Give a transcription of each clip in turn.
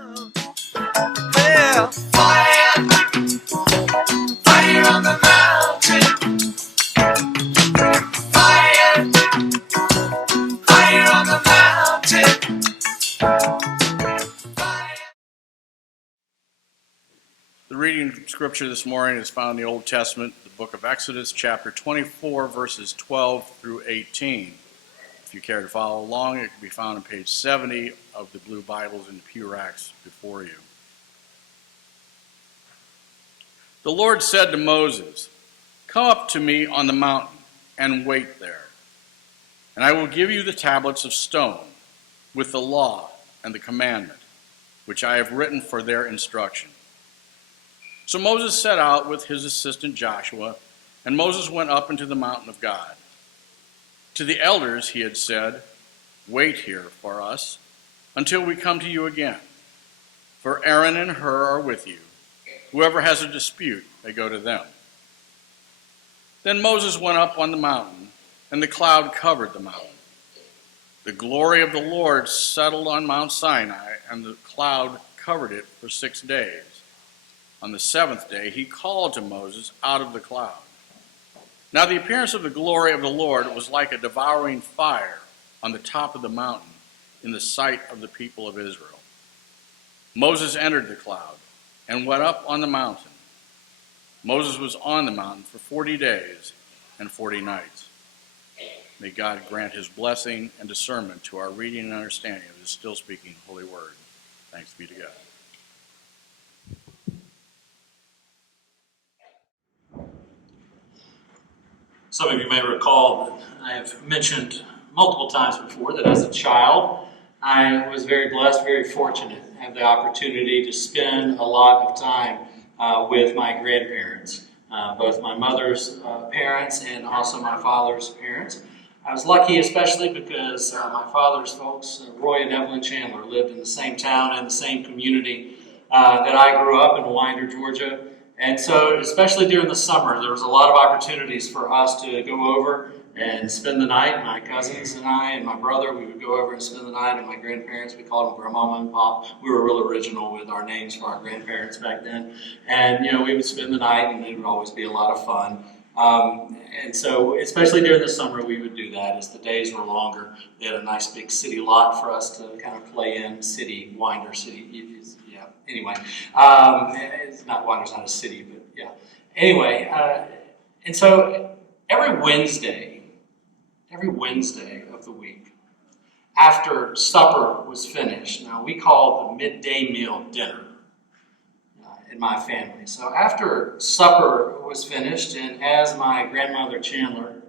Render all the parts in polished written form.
Well, fire, fire on the mountain. Fire, fire on the mountain. Fire. The reading from Scripture this morning is found in the Old Testament, the book of Exodus, chapter 24, verses 12 through 18. If you care to follow along, it can be found on page 70 of the blue Bibles in the pew racks before you. The Lord said to Moses, "Come up to me on the mountain and wait there, and I will give you the tablets of stone with the law and the commandment, which I have written for their instruction." So Moses set out with his assistant Joshua, and Moses went up into the mountain of God. To the elders he had said, "Wait here for us until we come to you again, for Aaron and Hur are with you. Whoever has a dispute may go to them." Then Moses went up on the mountain, and the cloud covered the mountain. The glory of the Lord settled on Mount Sinai, and the cloud covered it for 6 days. On the seventh day he called to Moses out of the cloud. Now the appearance of the glory of the Lord was like a devouring fire on the top of the mountain in the sight of the people of Israel. Moses entered the cloud and went up on the mountain. Moses was on the mountain for 40 days and 40 nights. May God grant his blessing and discernment to our reading and understanding of his still speaking holy word. Thanks be to God. Some of you may recall that I have mentioned multiple times before that as a child, I was very blessed, very fortunate to have the opportunity to spend a lot of time with my grandparents, both my mother's parents and also my father's parents. I was lucky especially because my father's folks, Roy and Evelyn Chandler, lived in the same town and the same community that I grew up in Winder, Georgia. And so, especially during the summer, there was a lot of opportunities for us to go over and spend the night. My cousins and I and my brother, we would go over and spend the night. And my grandparents, we called them Grandmama and Pop. We were real original with our names for our grandparents back then. And, we would spend the night, and it would always be a lot of fun. And so, especially during the summer, we would do that as the days were longer. They had a nice big city lot for us to kind of play in. Winder City. Anyway, it's not Winder's not a city, but yeah. Anyway, and so every Wednesday of the week, after supper was finished, now we call the midday meal dinner in my family. So after supper was finished, and as my grandmother Chandler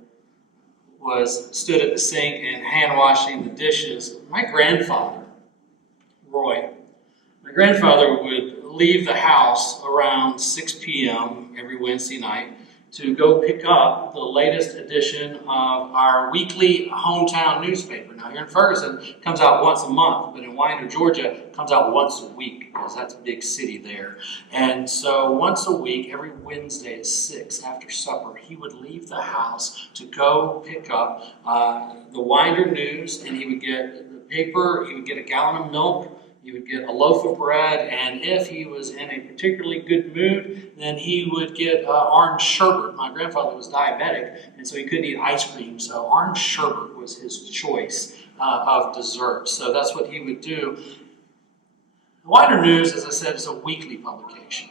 stood at the sink and hand washing the dishes, my grandfather, Roy, my grandfather would leave the house around 6 p.m. every Wednesday night to go pick up the latest edition of our weekly hometown newspaper. Now here in Ferguson, it comes out once a month, but in Winder, Georgia, it comes out once a week because that's a big city there. And so once a week, every Wednesday at 6 after supper, he would leave the house to go pick up the Winder News, and he would get the paper, he would get a gallon of milk, he would get a loaf of bread, and if he was in a particularly good mood, then he would get orange sherbet. My grandfather was diabetic, and so he couldn't eat ice cream, so orange sherbet was his choice of dessert. So that's what he would do. The Winder News, as I said, is a weekly publication,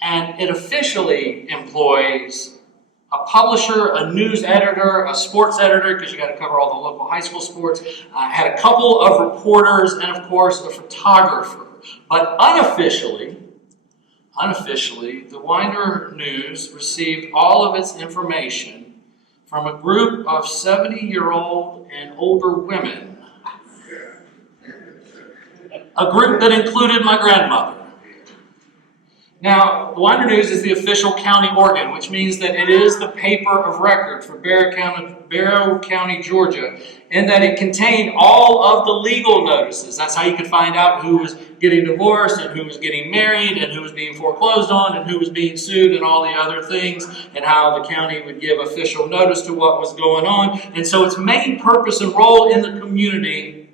and it officially employs a publisher, a news editor, a sports editor, because you got to cover all the local high school sports, had a couple of reporters, and of course a photographer. But unofficially, the Winder News received all of its information from a group of 70-year-old and older women. A group that included my grandmother. Now, the Winder News is the official county organ, which means that it is the paper of record for Barrow County, Georgia, and that it contained all of the legal notices. That's how you could find out who was getting divorced and who was getting married and who was being foreclosed on and who was being sued and all the other things, and how the county would give official notice to what was going on. And so its main purpose and role in the community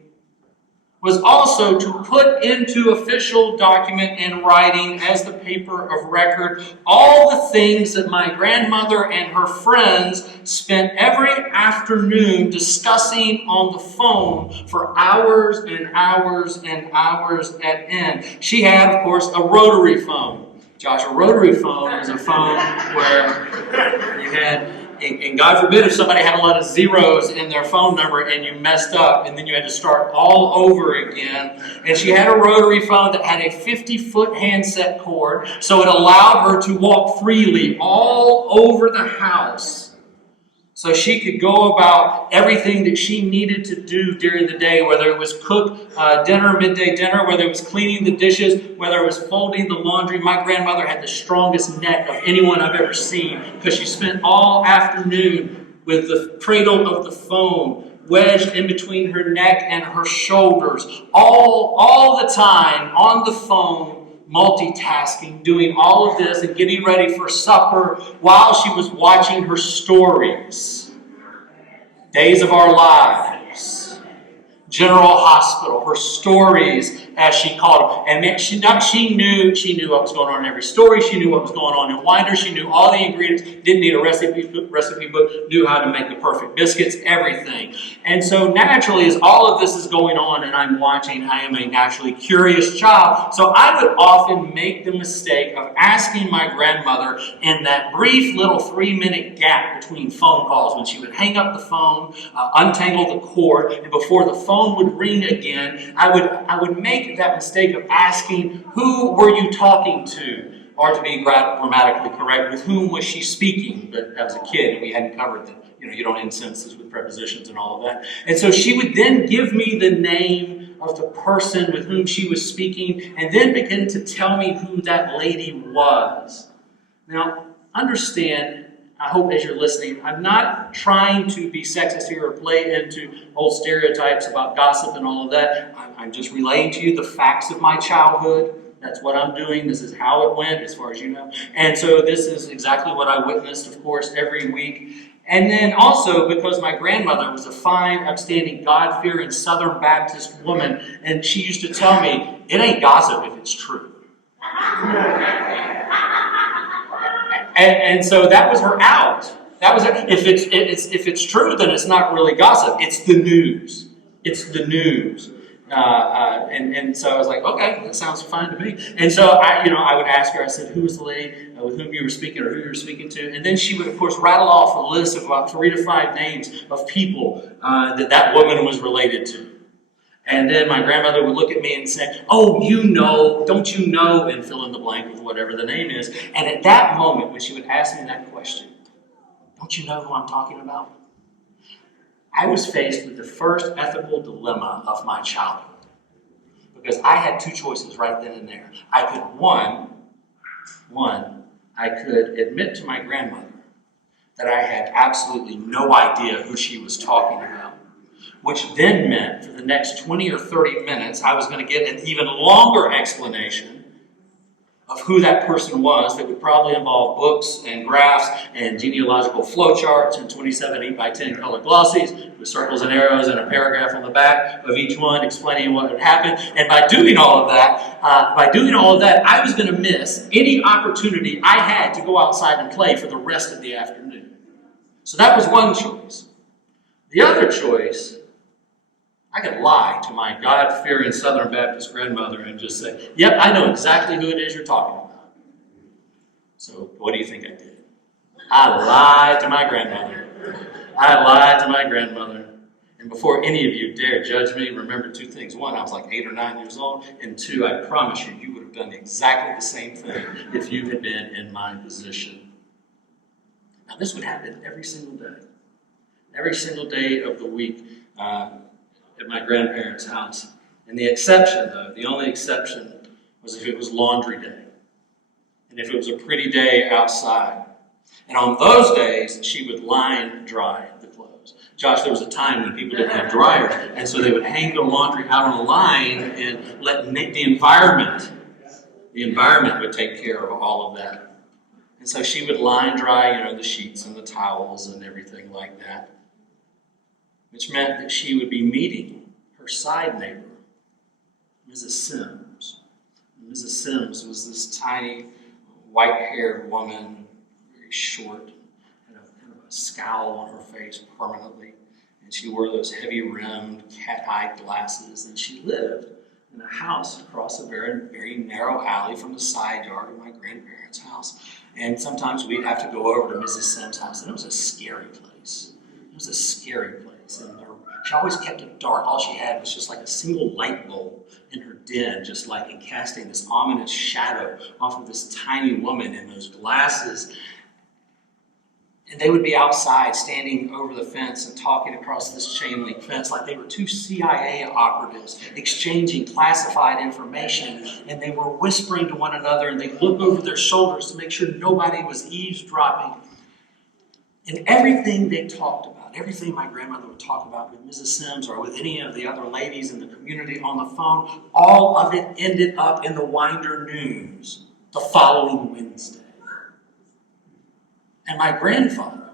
was also to put into official document in writing as the paper of record all the things that my grandmother and her friends spent every afternoon discussing on the phone for hours and hours and hours at end. She had, of course, a rotary phone. Josh, a rotary phone is a phone where you had, and God forbid if somebody had a lot of zeros in their phone number and you messed up and then you had to start all over again. And she had a rotary phone that had a 50-foot handset cord, so it allowed her to walk freely all over the house. So she could go about everything that she needed to do during the day, whether it was cook dinner, midday dinner, whether it was cleaning the dishes, whether it was folding the laundry. My grandmother had the strongest neck of anyone I've ever seen because she spent all afternoon with the cradle of the phone wedged in between her neck and her shoulders, all the time on the phone, multitasking, doing all of this and getting ready for supper while she was watching her stories. Days of Our Lives, General Hospital, her stories, as she called them. And she knew what was going on in every story. She knew what was going on in Winder. She knew all the ingredients. Didn't need a recipe book. Knew how to make the perfect biscuits. Everything. And so naturally, as all of this is going on and I'm watching, I am a naturally curious child. So I would often make the mistake of asking my grandmother in that brief little 3-minute gap between phone calls when she would hang up the phone, untangle the cord, and before the phone would ring again, I would make that mistake of asking, who were you talking to? Or to be grammatically correct, with whom was she speaking? But as a kid, we hadn't covered that. You don't end sentences with prepositions and all of that. And so she would then give me the name of the person with whom she was speaking and then begin to tell me who that lady was. Now, understand, I hope as you're listening, I'm not trying to be sexist here or play into old stereotypes about gossip and all of that. I'm just relaying to you the facts of my childhood. That's what I'm doing. This is how it went, as far as you know. And so this is exactly what I witnessed, of course, every week. And then also because my grandmother was a fine, upstanding, God-fearing Southern Baptist woman, and she used to tell me, it ain't gossip if it's true. And so that was her out. That was it. If it's true, then it's not really gossip. It's the news. It's the news. And so I was like, okay, that sounds fine to me. And so I would ask her. I said, who was the lady with whom you were speaking, or who you were speaking to? And then she would, of course, rattle off a list of about 3 to 5 names of people that woman was related to. And then my grandmother would look at me and say, oh, don't you know, and fill in the blank with whatever the name is. And at that moment, when she would ask me that question, don't you know who I'm talking about? I was faced with the first ethical dilemma of my childhood. Because I had 2 choices right then and there. I could, I could admit to my grandmother that I had absolutely no idea who she was talking about. Which then meant for the next 20 or 30 minutes, I was going to get an even longer explanation of who that person was that would probably involve books and graphs and genealogical flowcharts and 27 8x10 color glossies with circles and arrows and a paragraph on the back of each one explaining what had happened. And by doing all of that, I was going to miss any opportunity I had to go outside and play for the rest of the afternoon. So that was one choice. The other choice, I could lie to my God-fearing Southern Baptist grandmother and just say, yep, I know exactly who it is you're talking about. So what do you think I did? I lied to my grandmother. And before any of you dare judge me, remember 2 things. 1, I was like 8 or 9 years old. And 2, I promise you, you would have done exactly the same thing if you had been in my position. Now, this would happen every single day. Every single day of the week. At my grandparents' house. And the exception, though, the only exception was if it was laundry day. And if it was a pretty day outside. And on those days, she would line dry the clothes. Josh, there was a time when people didn't have dryers, and so they would hang their laundry out on a line and let the environment would take care of all of that. And so she would line dry, the sheets and the towels and everything like that. Which meant that she would be meeting her side neighbor Mrs. Sims. Mrs. Sims was this tiny, white-haired woman, very short, had kind of a scowl on her face permanently, and she wore those heavy-rimmed cat-eye glasses, and she lived in a house across a very, very narrow alley from the side yard of my grandparents' house. And sometimes we'd have to go over to Mrs. Sims' house, and it was a scary place. It was a scary place, and she always kept it dark. All she had was just like a single light bulb in her den, just like in casting this ominous shadow off of this tiny woman in those glasses. And they would be outside standing over the fence and talking across this chain link fence like they were two CIA operatives exchanging classified information, and they were whispering to one another, and they'd look over their shoulders to make sure nobody was eavesdropping. And everything they talked about, everything my grandmother would talk about with Mrs. Sims or with any of the other ladies in the community on the phone, all of it ended up in the Winder News the following Wednesday. And my grandfather,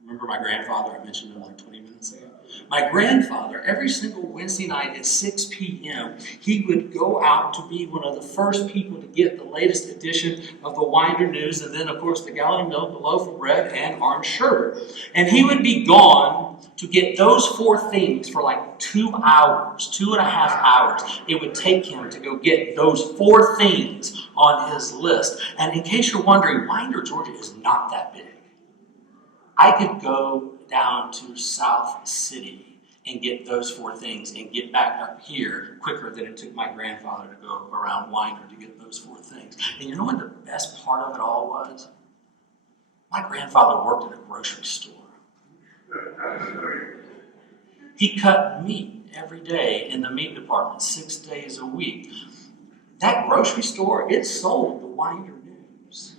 remember my grandfather, I mentioned him like 20 minutes ago? My grandfather, every single Wednesday night at 6 p.m., he would go out to be one of the first people to get the latest edition of the Winder News, and then, of course, the gallon of milk, the loaf of bread, and orange sherbet. And he would be gone to get those four things for like 2 hours, 2.5 hours. It would take him to go get those four things on his list. And in case you're wondering, Winder, Georgia is not that big. I could go down to South City and get those four things and get back up here quicker than it took my grandfather to go around Winder to get those four things. And you know what the best part of it all was? My grandfather worked at a grocery store. He cut meat every day in the meat department, 6 days a week. That grocery store, it sold the Winder News.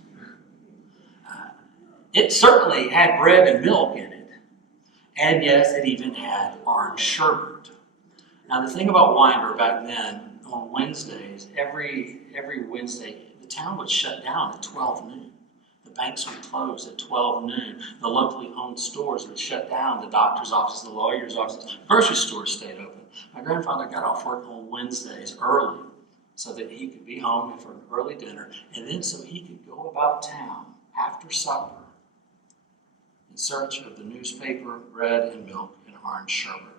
It certainly had bread and milk in it. And yes, it even had orange sherbet. Now the thing about Winder back then, on Wednesdays, every Wednesday, the town would shut down at 12 noon. The banks would close at 12 noon. The locally owned stores would shut down. The doctor's office, the lawyer's office, the grocery stores stayed open. My grandfather got off work on Wednesdays early so that he could be home for an early dinner, and then so he could go about town after supper in search of the newspaper, bread and milk, and orange sherbet.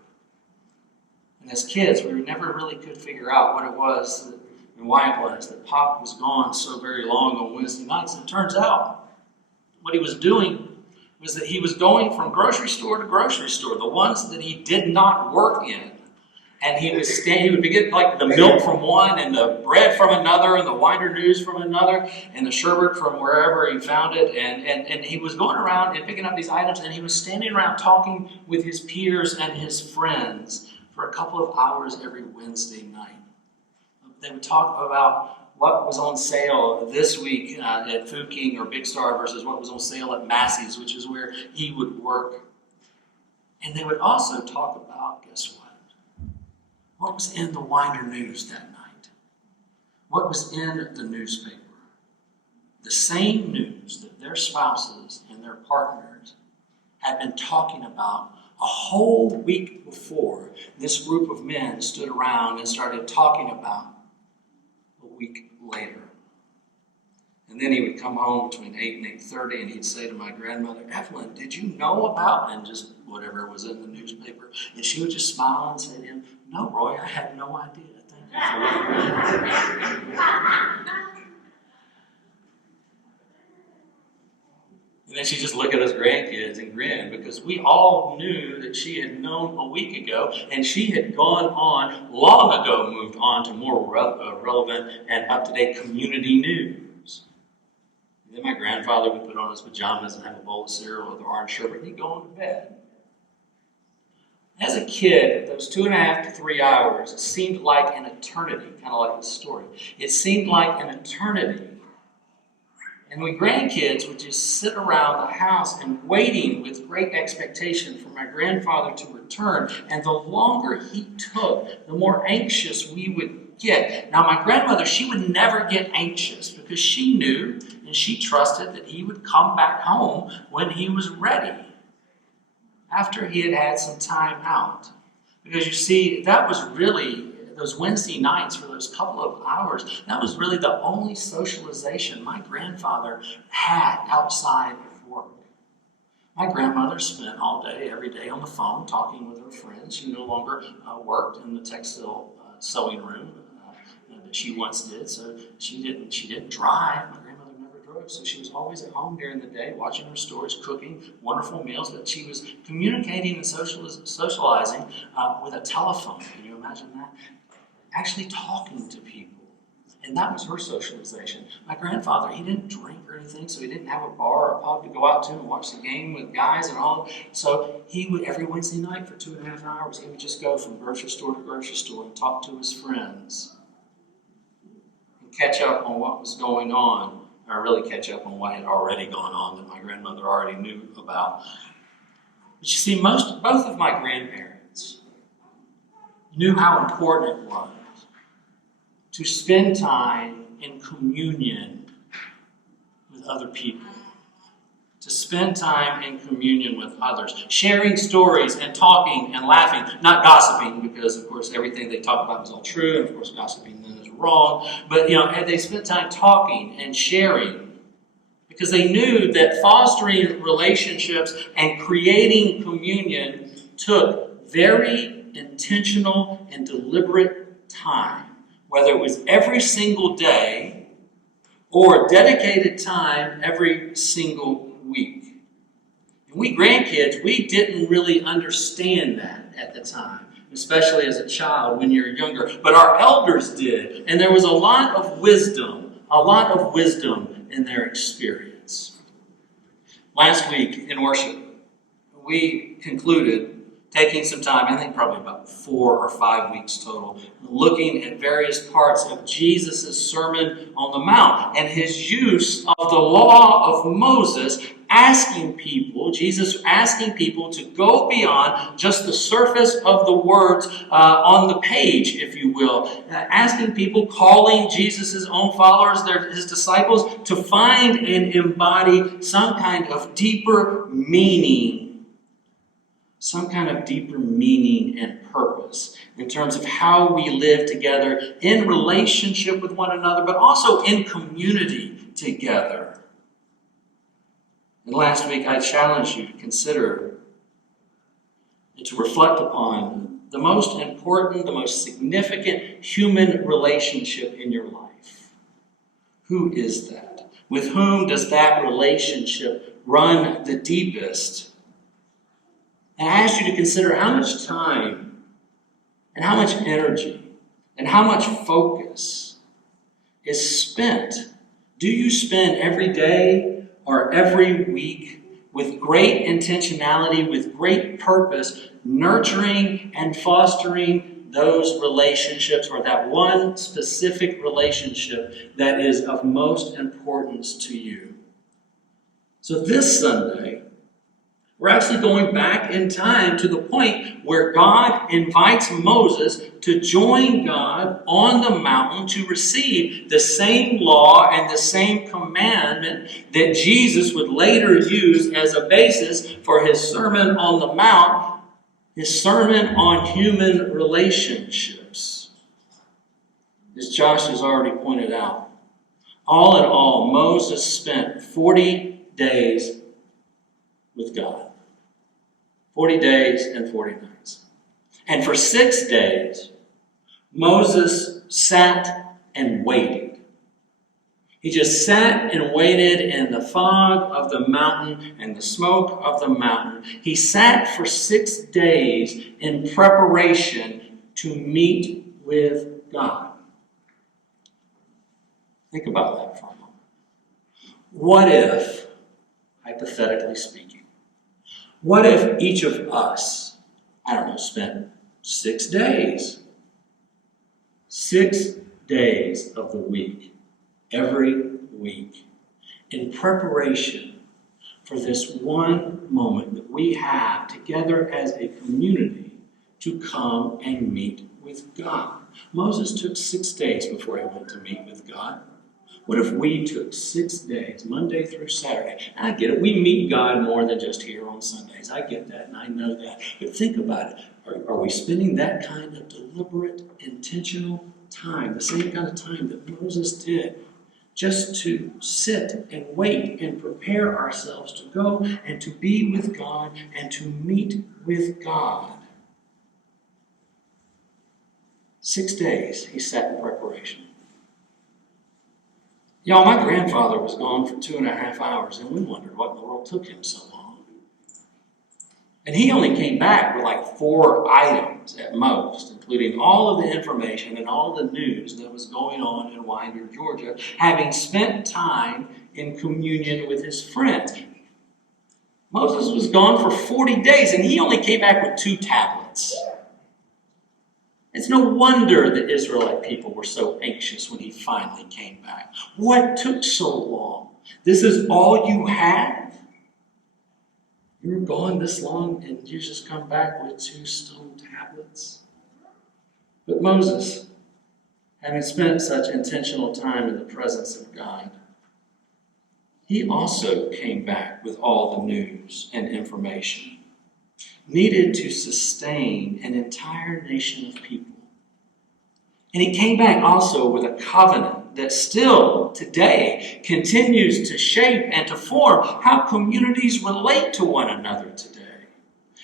And as kids, we never really could figure out what it was and why it was that Pop was gone so very long on Wednesday nights. And it turns out what he was doing was that he was going from grocery store to grocery store, the ones that he did not work in. And he would get like the milk from one and the bread from another and the Winder News from another and the sherbet from wherever he found it. And he was going around and picking up these items, and he was standing around talking with his peers and his friends for a couple of hours every Wednesday night. They would talk about what was on sale this week at Food King or Big Star versus what was on sale at Massey's, which is where he would work. And they would also talk about, guess what? What was in the Winder News that night? What was in the newspaper? The same news that their spouses and their partners had been talking about a whole week before. This group of men stood around and started talking about a week later. And then he would come home between 8 and 8:30, and he'd say to my grandmother, "Evelyn, did you know about," and just whatever was in the newspaper. And she would just smile and say to him, "No, Roy, I had no idea. Thank you for letting me know." And then she'd just look at us grandkids and grin, because we all knew that she had known a week ago, and she had gone on, long ago moved on to more relevant and up-to-date community news. And then my grandfather would put on his pajamas and have a bowl of cereal with orange sherbet, and he'd go on to bed. As a kid, those 2.5 to 3 hours seemed like an eternity, kind of like the story. It seemed like an eternity. And we grandkids would just sit around the house and waiting with great expectation for my grandfather to return. And the longer he took, the more anxious we would get. Now, my grandmother, she would never get anxious because she knew and she trusted that he would come back home when he was ready, after he had had some time out. Because you see, that was really those Wednesday nights for those couple of hours, that was really the only socialization my grandfather had outside of work. My grandmother spent all day, every day on the phone talking with her friends. She no longer worked in the textile sewing room that she once did, so she didn't drive. My grandmother never drove, so she was always at home during the day, watching her stores, cooking wonderful meals. But she was communicating and socializing with a telephone. Can you imagine that? Actually talking to people. And that was her socialization. My grandfather, he didn't drink or anything, so he didn't have a bar or a pub to go out to and watch the game with guys and all. So he would, every Wednesday night for 2.5 hours, he would just go from grocery store to grocery store and talk to his friends and catch up on what was going on, or really catch up on what had already gone on that my grandmother already knew about. But you see, both of my grandparents knew how important it was to spend time in communion with other people, to spend time in communion with others, sharing stories and talking and laughing, not gossiping, because of course everything they talk about is all true, and of course gossiping then is wrong. But they spent time talking and sharing, because they knew that fostering relationships and creating communion took very intentional and deliberate time. Whether it was every single day or dedicated time every single week. And we grandkids, we didn't really understand that at the time, especially as a child when you're younger. But our elders did, and there was a lot of wisdom in their experience. Last week in worship, we concluded taking some time, I think probably about 4 or 5 weeks total, looking at various parts of Jesus' Sermon on the Mount and his use of the law of Moses, Jesus asking people to go beyond just the surface of the words on the page, if you will. Asking people, calling Jesus' own followers, his disciples, to find and embody some kind of deeper meaning and purpose in terms of how we live together in relationship with one another, but also in community together. And last week I challenged you to consider and to reflect upon the most important, the most significant human relationship in your life. Who is that? With whom does that relationship run the deepest? And I asked you to consider how much time and how much energy and how much focus is spent. Do you spend every day or every week with great intentionality, with great purpose, nurturing and fostering those relationships, or that one specific relationship that is of most importance to you? So this Sunday, we're actually going back in time to the point where God invites Moses to join God on the mountain to receive the same law and the same commandment that Jesus would later use as a basis for his Sermon on the Mount, his sermon on human relationships. As Josh has already pointed out, all in all, Moses spent 40 days with God. 40 days and 40 nights. And for 6 days, Moses sat and waited. He just sat and waited in the fog of the mountain and the smoke of the mountain. He sat for 6 days in preparation to meet with God. Think about that for a moment. What if, hypothetically speaking, what if each of us, spent 6 days? 6 days of the week, every week, in preparation for this one moment that we have together as a community to come and meet with God. Moses took 6 days before he went to meet with God. What if we took 6 days, Monday through Saturday? I get it. We meet God more than just here on Sundays. I get that and I know that. But think about it. Are we spending that kind of deliberate, intentional time, the same kind of time that Moses did, just to sit and wait and prepare ourselves to go and to be with God and to meet with God? 6 days he sat in preparation. Y'all, my grandfather was gone for 2.5 hours, and we wondered what in the world took him so long. And he only came back with like 4 items at most, including all of the information and all the news that was going on in Winder, Georgia, having spent time in communion with his friends. Moses was gone for 40 days, and he only came back with 2 tablets. It's no wonder the Israelite people were so anxious when he finally came back. What took so long? This is all you have? You were gone this long and you just come back with 2 stone tablets? But Moses, having spent such intentional time in the presence of God, he also came back with all the news and information needed to sustain an entire nation of people. And he came back also with a covenant that still today continues to shape and to form how communities relate to one another today.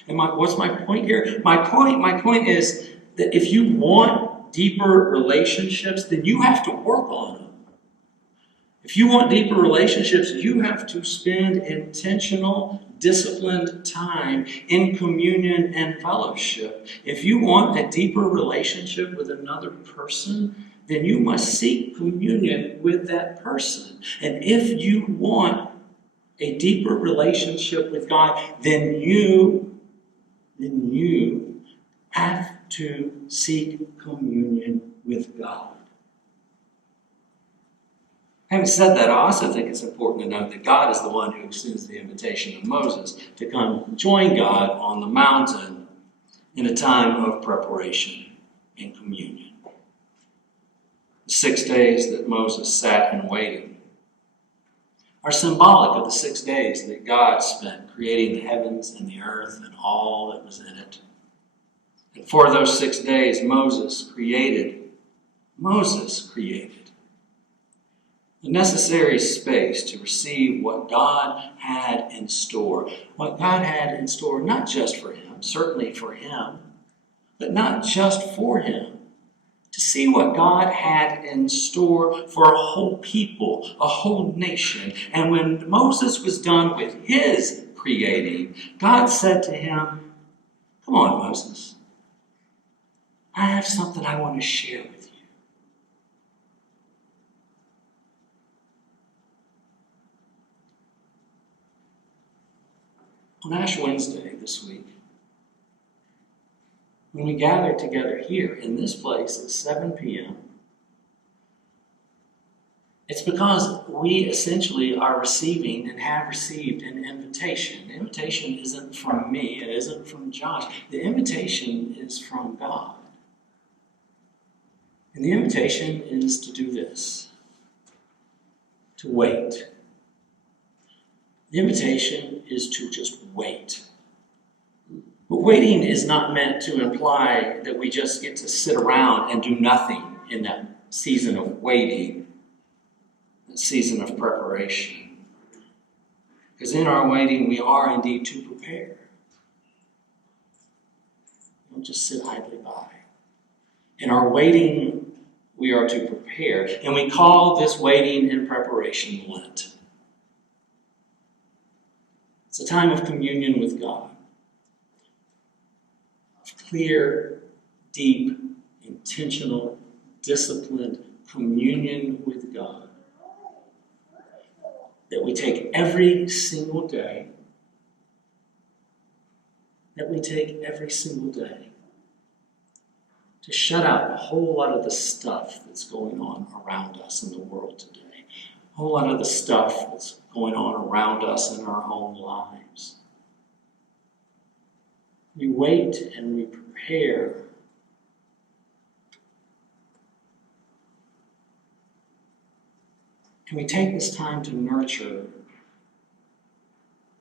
And what's my point here? My point is that if you want deeper relationships, then you have to work on them. If you want deeper relationships, you have to spend intentional, disciplined time in communion and fellowship. If you want a deeper relationship with another person, then you must seek communion with that person. And if you want a deeper relationship with God, then you have to seek communion with God. Having said that, I also think it's important to note that God is the one who extends the invitation to Moses to come join God on the mountain in a time of preparation and communion. The 6 days that Moses sat and waited are symbolic of the 6 days that God spent creating the heavens and the earth and all that was in it. And for those 6 days, Moses created the necessary space to receive what God had in store. What God had in store, not just for him, certainly for him, but not just for him. To see what God had in store for a whole people, a whole nation. And when Moses was done with his creating, God said to him, "Come on, Moses. I have something I want to share with you." On Ash Wednesday this week, when we gather together here in this place at 7 p.m., it's because we essentially are receiving and have received an invitation. The invitation isn't from me, it isn't from Josh. The invitation is from God. And the invitation is to do this, to wait. The invitation is to just wait. But waiting is not meant to imply that we just get to sit around and do nothing in that season of waiting, that season of preparation. Because in our waiting, we are indeed to prepare. We don't just sit idly by. In our waiting, we are to prepare. And we call this waiting and preparation Lent. It's a time of communion with God. Of clear, deep, intentional, disciplined communion with God. That we take every single day. To shut out a whole lot of the stuff that's going on around us in the world today. A whole lot of the stuff that's going on around us in our own lives. We wait and we prepare. And we take this time to nurture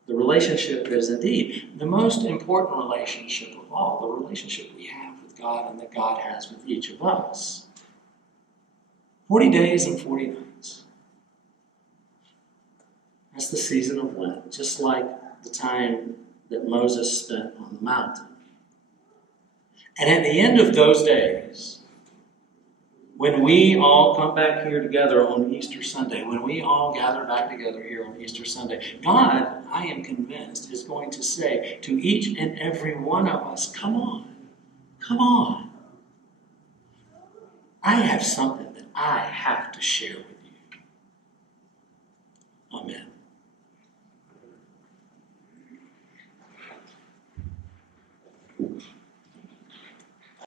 the relationship that is indeed the most important relationship of all, the relationship we have with God and that God has with each of us. 40 days and 40 nights. That's the season of Lent, just like the time that Moses spent on the mountain. And at the end of those days, when we all come back here together on Easter Sunday, when we all gather back together here on Easter Sunday, God, I am convinced, is going to say to each and every one of us, come on, come on. I have something that I have to share with you.